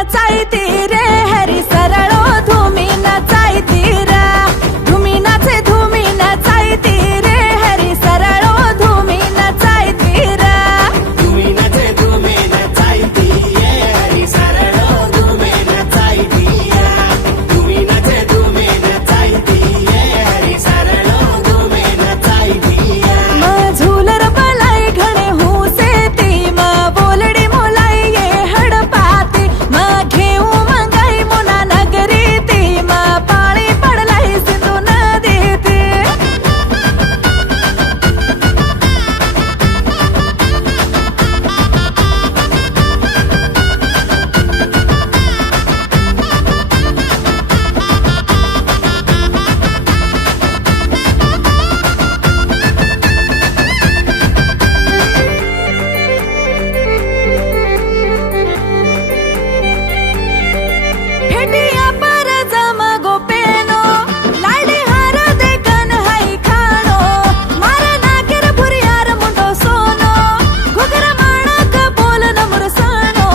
नचायती रे हरी सरळो धुमी नचायती रा धुमी नाचे धुमी नचायती रे हरी सरळो धुमी नचायती रा धुमी नाचे धुमी नचायती ये हरी सरळो धुमी नचायती धुमी नाचे धुमी नचायती ये हरी सरळो धुमी नचायती मा झूलर बलाई घणे हुसे ती मा बोलडी मोलाई ये हडपाती मा घेऊ मंगाई मुना नगरी ती मा पाणी पडलाई सिंधू नदी ती भेटिया पर जमा गोपेनो लाडी हार दे कन हाई खाणो मार नाकेर भुरियार मुंडो सोनो घुगर माणक बोल नमुरसानो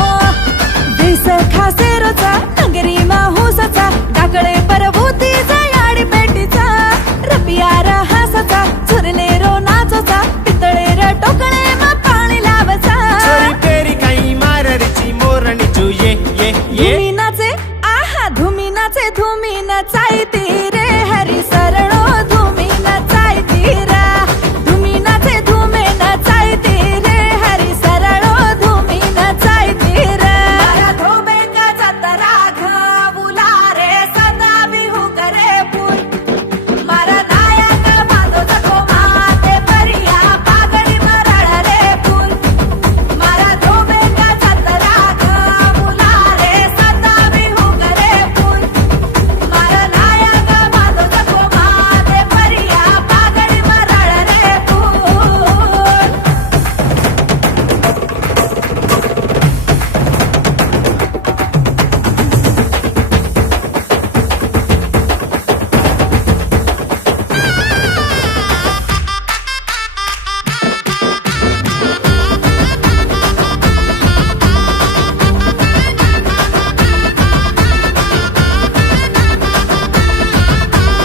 दिस खासेरोचा नगरी माहुसाचा डाकळे परभूती याडी पेटीचा रपियार हासाचा झुरले रो नाचोचा पितळे र टोकळे मा पाणी लावचा चोरी पेरी काही माररीची मोरणी तू ये ये ये धुमी नाचे आहा धुमी नाचे धुमी नचायती रे हरी सरळो धुमी नचायती रा धुमी नाचे धुमी नचायती रे हरी सरळो धुमी नचायती रा मारा धोबे का जतरा घावुला रे सदा बिहू करे फूल मारा नायक बांधो जको माते परिया पागडी मरळ रे फूल मारा धोबे का जतरा घावुला रे सदा बिहू करे फूल मारा नायक बांधो जको माते परिया पागडी मरळ रे फूल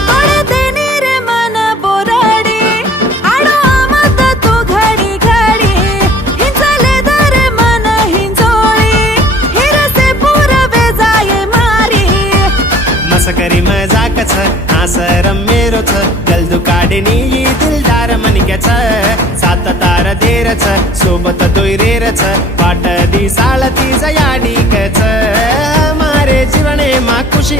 पडतेनी रे मन बोराडी आडो आमत तू घडी घडी हिंचले दर मन हिंजोळी हिरसे पूरवे जाये मारी मसकरी मजाकच आसरम मेरोच गलदू काढणी दिलदार मनिक्याच सात तार देरच सोबत दोयरेरच वाट दिसाळ ती जयाडीकच मारे जीवने मा खुशी